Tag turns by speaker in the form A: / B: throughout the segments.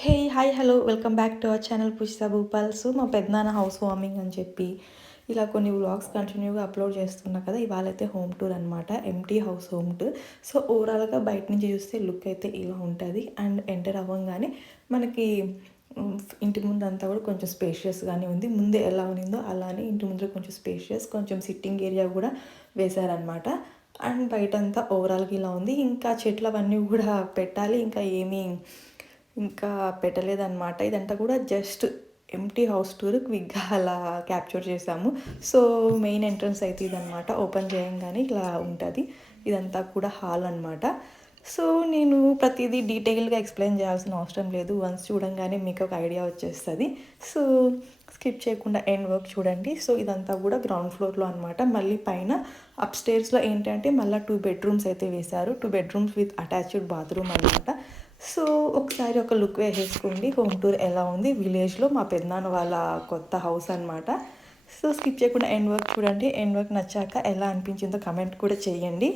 A: Hey hi hello welcome back to our channel Pushpa Bhupal. So మా పెద్దనాన్న house warming అని చెప్పి ఇలా కొన్ని వ్లాగ్స్ కంటిన్యూగా అప్లోడ్ చేస్తున్నా కదా ఇవాళ అయితే హోమ్ టూర్ అనమాట empty house home tour. So ఓవరాల్గా బయట నుంచి చూస్తే లుక్ అయితే ఇలా ఉంటుంది. అండ్ ఎంటర్ అవ్వగానే మనకి ఇంటి ముందు అంతా కూడా కొంచెం స్పేషియస్గానే ఉంది. ముందే ఎలా ఉన్నిందో అలానే ఇంటి ముందు కొంచెం స్పేషియస్ కొంచెం సిట్టింగ్ ఏరియా కూడా వేశారనమాట అండ్ బయట అంతా ఓవరాల్గా ఇలా ఉంది. ఇంకా చెట్లు అవన్నీ కూడా పెట్టాలి. ఇంకా ఏమీ ఇంకా పెట్టలేదన్నమాట. ఇదంతా కూడా జస్ట్ ఎంటీ హౌస్ టూర్ క్విక్గా అలా క్యాప్చర్ చేసాము. సో మెయిన్ ఎంట్రన్స్ అయితే ఇదనమాట ఓపెన్ చేయంగానే ఇలా ఉంటుంది. ఇదంతా కూడా హాల్ అనమాట సో నేను ప్రతిదీ డీటెయిల్గా ఎక్స్ప్లెయిన్ చేయాల్సిన అవసరం లేదు. వన్స్ చూడంగానే మీకు ఒక ఐడియా వచ్చేస్తుంది. సో స్కిప్ చేయకుండా ఎండ్ వర్క్ చూడండి. సో ఇదంతా కూడా గ్రౌండ్ ఫ్లోర్లో అనమాట మళ్ళీ పైన అప్ స్టేర్స్లో ఏంటంటే మళ్ళీ టూ బెడ్రూమ్స్ అయితే వేశారు. Two bedrooms with attached bathroom అనమాట సో ఒకసారి ఒక లుక్ వేసేసుకోండి. హోమ్ టూర్ ఎలా ఉంది? విలేజ్లో మా పెద్దనాన్న వాళ్ళ కొత్త హౌస్ అనమాట సో స్కిప్ చేయకుండా ఎండ్ వర్క్ చూడండి. ఎండ్ వర్క్ నచ్చాక ఎలా అనిపించిందో కమెంట్ కూడా చేయండి.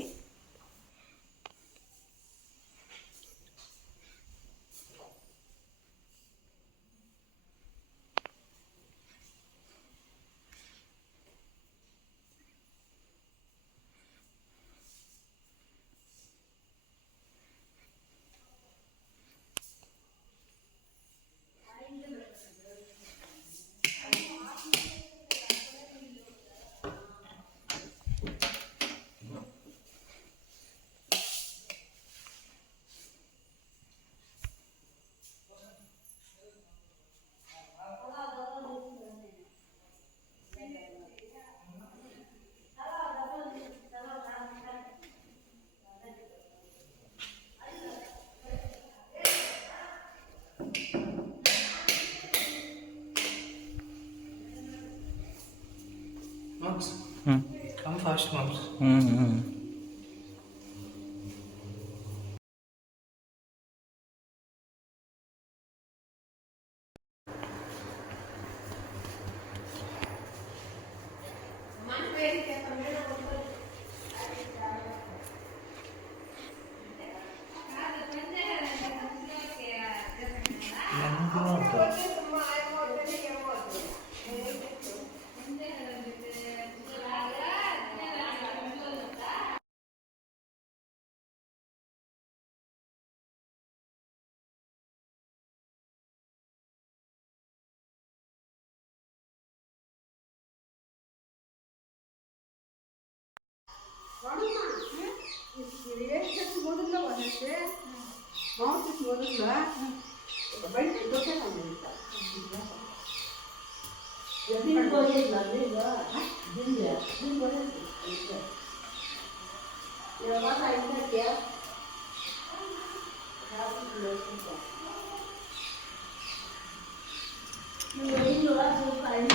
B: come fast moms
C: mm-hmm.
B: Thank you.
D: você, volta para o outro lado. Eu também estou querendo meditar. Tá?
E: Eu vim embora lá, vim embora. Vim embora. Vim embora. E eu vou sair daqui. Caso que Deus me conte. E o menino lá, que eu saí,